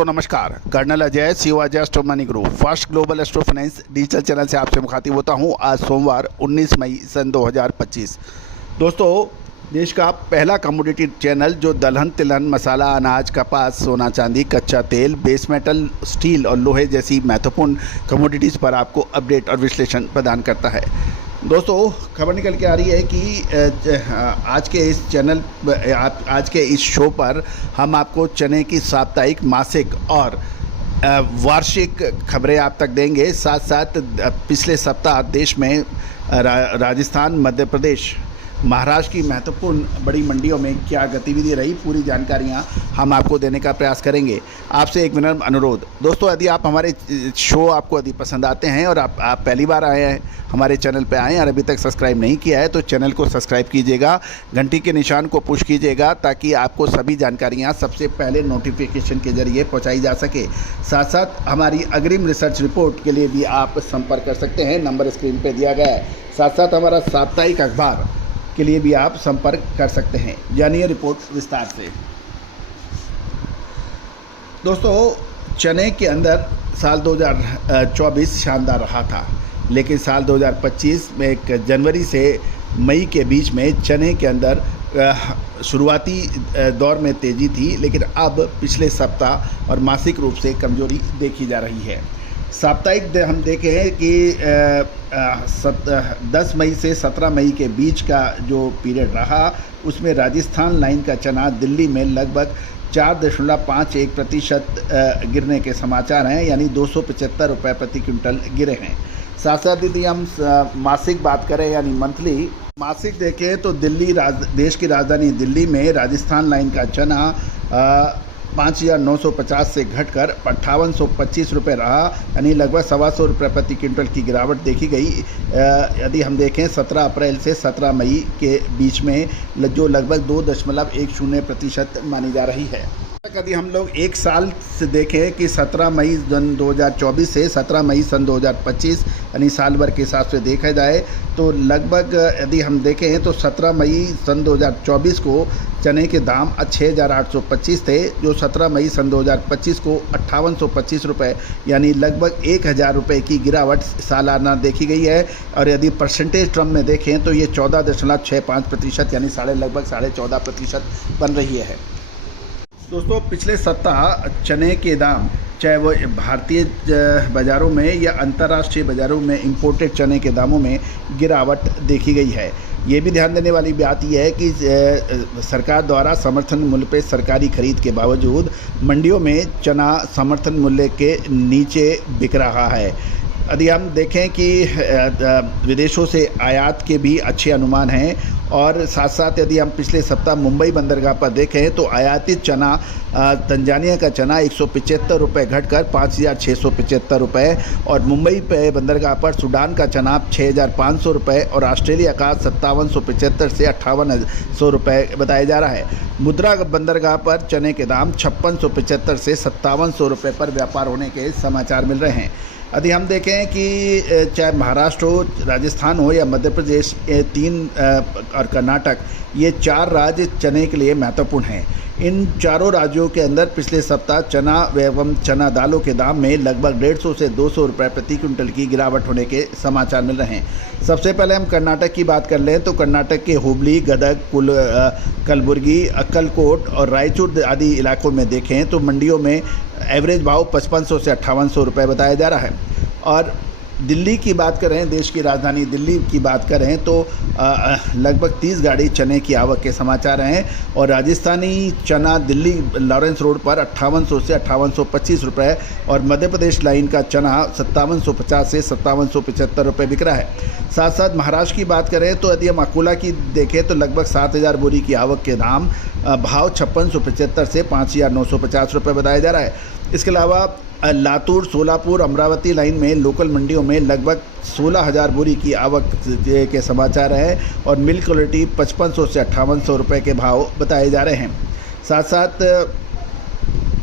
दोस्तों नमस्कार। Colonel Ajay CO Ajay astro money group first global astro finance digital channel से आपसे मुखातिब होता हूं। आज सोमवार 19 मई सन 2025। दोस्तों, देश का पहला कमोडिटी चैनल जो दलहन तिलहन मसाला अनाज कपास सोना चांदी कच्चा तेल बेस मेटल स्टील और लोहे जैसी महत्वपूर्ण कमोडिटीज़ पर आपको अपडेट और विश्लेषण प्रदान करता है। दोस्तों, खबर निकल के आ रही है कि आज के इस चैनल आज के इस शो पर हम आपको चने की साप्ताहिक मासिक और वार्षिक खबरें आप तक देंगे। साथ साथ पिछले सप्ताह देश में राजस्थान, मध्य प्रदेश, महाराष्ट्र की महत्वपूर्ण बड़ी मंडियों में क्या गतिविधि रही, पूरी जानकारियां हम आपको देने का प्रयास करेंगे। आपसे एक विनम्र अनुरोध दोस्तों, यदि आप हमारे शो आपको यदि पसंद आते हैं और आप पहली बार आए हैं हमारे चैनल पे आए और अभी तक सब्सक्राइब नहीं किया है तो चैनल को सब्सक्राइब कीजिएगा, घंटी के निशान को पुश कीजिएगा ताकि आपको सभी जानकारियाँ सबसे पहले नोटिफिकेशन के जरिए पहुँचाई जा सके। साथ साथ हमारी अग्रिम रिसर्च रिपोर्ट के लिए भी आप संपर्क कर सकते हैं, नंबर स्क्रीन पर दिया गया है। साथ साथ हमारा साप्ताहिक अखबार के लिए भी आप संपर्क कर सकते हैं। जानिए रिपोर्ट विस्तार से। दोस्तों, चने के अंदर साल 2024 शानदार रहा था, लेकिन साल 2025 में एक जनवरी से मई के बीच में चने के अंदर शुरुआती दौर में तेज़ी थी, लेकिन अब पिछले सप्ताह और मासिक रूप से कमजोरी देखी जा रही है। साप्ताहिक हम देखें हैं कि 10 मई से 17 मई के बीच का जो पीरियड रहा उसमें राजस्थान लाइन का चना दिल्ली में लगभग 4.51% गिरने के समाचार हैं, यानी 275 रुपये प्रति क्विंटल गिरे हैं। साथ साथ यदि हम मासिक बात करें यानी मंथली मासिक देखें तो देश की राजधानी दिल्ली में राजस्थान लाइन का चना 5,950 से घटकर 5,825 रुपये रहा, यानी लगभग 125 रुपये प्रति क्विंटल की गिरावट देखी गई। यदि हम देखें 17 अप्रैल से 17 मई के बीच में जो लगभग 2.10% मानी जा रही है। यदि हम लोग एक साल से देखें कि 17 मई सन 2024 से 17 मई सन 2025 यानी साल भर के हिसाब से देखा जाए तो लगभग यदि हम देखें तो 17 मई सन 2024 को चने के दाम 6,825 थे, जो 17 मई सन 2025 को 5,825 रुपये यानी लगभग 1,000 रुपये की गिरावट सालाना देखी गई है। और यदि परसेंटेज टर्म में देखें तो ये 14.65% यानी लगभग 14.5% बन रही है। दोस्तों, पिछले सप्ताह चने के दाम चाहे वो भारतीय बाज़ारों में या अंतर्राष्ट्रीय बाज़ारों में इंपोर्टेड चने के दामों में गिरावट देखी गई है। ये भी ध्यान देने वाली बात यह है कि सरकार द्वारा समर्थन मूल्य पे सरकारी खरीद के बावजूद मंडियों में चना समर्थन मूल्य के नीचे बिक रहा है। यदि हम देखें कि विदेशों से आयात के भी अच्छे अनुमान हैं और साथ साथ यदि हम पिछले सप्ताह मुंबई बंदरगाह पर देखें तो आयातित चना तंजानिया का चना 175 रुपये घटकर 5,675 रुपये और मुंबई पे बंदरगाह पर सूडान का चना 6,500 रुपये और ऑस्ट्रेलिया का 5,775 से 5,800 रुपये बताया जा रहा है। मुद्रा बंदरगाह पर चने के दाम 5,675 से 5,700 रुपये पर व्यापार होने के समाचार मिल रहे हैं। यदि हम देखें कि चाहे महाराष्ट्र हो, राजस्थान हो या मध्य प्रदेश, ये 3 और कर्नाटक, ये 4 राज्य चने के लिए महत्वपूर्ण हैं। इन चारों राज्यों के अंदर पिछले सप्ताह चना एवं चना दालों के दाम में लगभग 150 से 200 रुपये प्रति क्विंटल की गिरावट होने के समाचार मिल रहे हैं। सबसे पहले हम कर्नाटक की बात कर लें तो कर्नाटक के हुबली, गदग, कलबुर्गी, अक्कलकोट और रायचूर आदि इलाकों में देखें तो मंडियों में एवरेज भाव 5500 से 5800 रुपये बताया जा रहा है। और दिल्ली की बात करें, देश की राजधानी दिल्ली की बात करें तो लगभग 30 गाड़ी चने की आवक के समाचार हैं और राजस्थानी चना दिल्ली लॉरेंस रोड पर 5800 से 5825 रुपये और मध्य प्रदेश लाइन का चना 5750 से 5775 रुपये बिक रहा है। साथ साथ महाराष्ट्र की बात करें तो यदि हम अकोला की देखें तो लगभग 7,000 बोरी की आवक के दाम भाव 5675 से 5,950 रुपये बताया जा रहा है। इसके अलावा लातूर, सोलापुर, अमरावती लाइन में लोकल मंडियों में लगभग 16,000 बोरी की आवक के समाचार हैं और मिल्क क्वालिटी 5500 से 5800 रुपये के भाव बताए जा रहे हैं। साथ साथ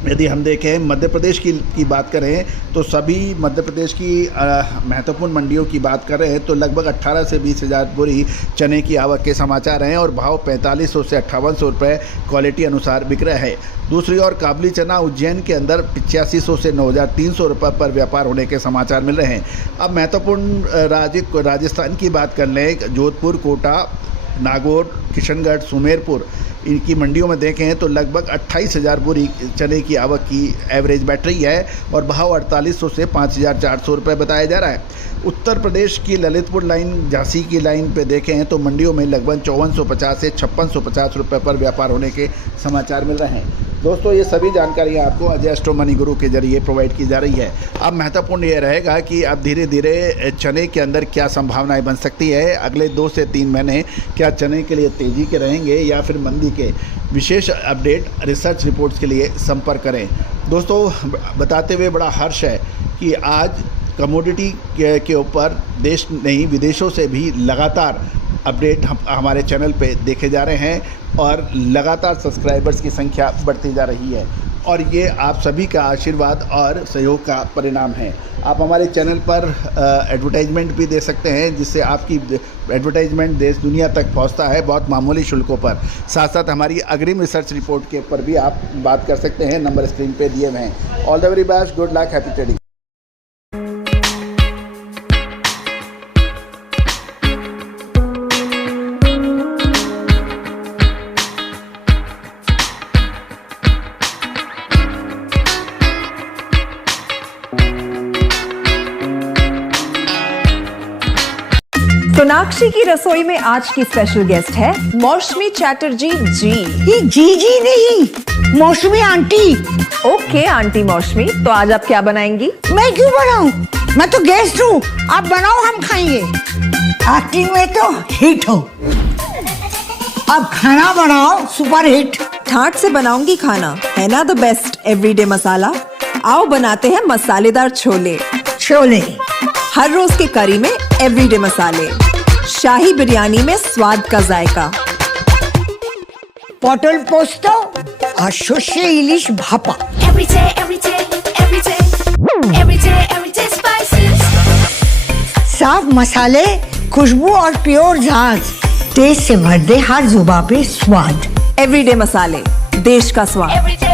यदि हम देखें मध्य प्रदेश की बात करें तो सभी मध्य प्रदेश की महत्वपूर्ण मंडियों की बात करें तो लगभग 18 से 20 हज़ार बोरी चने की आवक के समाचार हैं और भाव 4500 से 5800 रुपये क्वालिटी अनुसार बिक रहा है। दूसरी ओर काबुली चना उज्जैन के अंदर 8500 से 9300 रुपये पर व्यापार होने के समाचार मिल रहे हैं। अब महत्वपूर्ण राजस्थान की बात कर लें, जोधपुर, कोटा, नागौर, किशनगढ़, सुमेरपुर इनकी मंडियों में देखें तो लगभग 28,000 बोरी चने की आवक की एवरेज बैठ रही है और भाव 4800 से 5400 रुपये बताया जा रहा है। उत्तर प्रदेश की ललितपुर लाइन, झांसी की लाइन पे देखें तो मंडियों में लगभग 5450 से 5650 रुपये पर व्यापार होने के समाचार मिल रहे हैं। दोस्तों, ये सभी जानकारियाँ आपको अजय एस्ट्रो मनी गुरु के जरिए प्रोवाइड की जा रही है। अब महत्वपूर्ण ये रहेगा कि अब धीरे धीरे चने के अंदर क्या संभावनाएं बन सकती है, अगले 2 से 3 महीने क्या चने के लिए तेज़ी के रहेंगे या फिर मंदी के। विशेष अपडेट रिसर्च रिपोर्ट्स के लिए संपर्क करें। दोस्तों, बताते हुए बड़ा हर्ष है कि आज कमोडिटी के ऊपर देश नहीं विदेशों से भी लगातार अपडेट हमारे चैनल पे देखे जा रहे हैं और लगातार सब्सक्राइबर्स की संख्या बढ़ती जा रही है और ये आप सभी का आशीर्वाद और सहयोग का परिणाम है। आप हमारे चैनल पर एडवर्टाइजमेंट भी दे सकते हैं जिससे आपकी एडवर्टाइजमेंट देश दुनिया तक पहुंचता है बहुत मामूली शुल्कों पर। साथ साथ हमारी अग्रिम रिसर्च रिपोर्ट के ऊपर भी आप बात कर सकते हैं, नंबर स्क्रीन पे दिए हुए हैं। All the very best, good luck, happy trading. Sonakshi की रसोई में आज की स्पेशल गेस्ट है मौसमी चैटर्जी जी। ये जी नहीं, मौसमी आंटी। ओके आंटी मौसमी, तो आज आप क्या बनाएंगी? मैं क्यों बनाऊं? मैं तो गेस्ट हूँ, आप बनाओ, हम खाएंगे। एक्टिंग में तो हिट हो, अब खाना बनाओ सुपर हिट। ठाट से बनाऊंगी खाना, है ना द बेस्ट एवरीडे मसाला। आओ बनाते हैं मसालेदार छोले। छोले हर रोज के करी में एवरीडे मसाले, शाही बिरयानी में स्वाद का जायका। पटल पोस्तो और सर्षे इलिश भापा। साफ मसाले, खुशबू और प्योर झांझ, टेस्ट से भर दे हर जुबान पे स्वाद। एवरीडे मसाले, देश का स्वाद।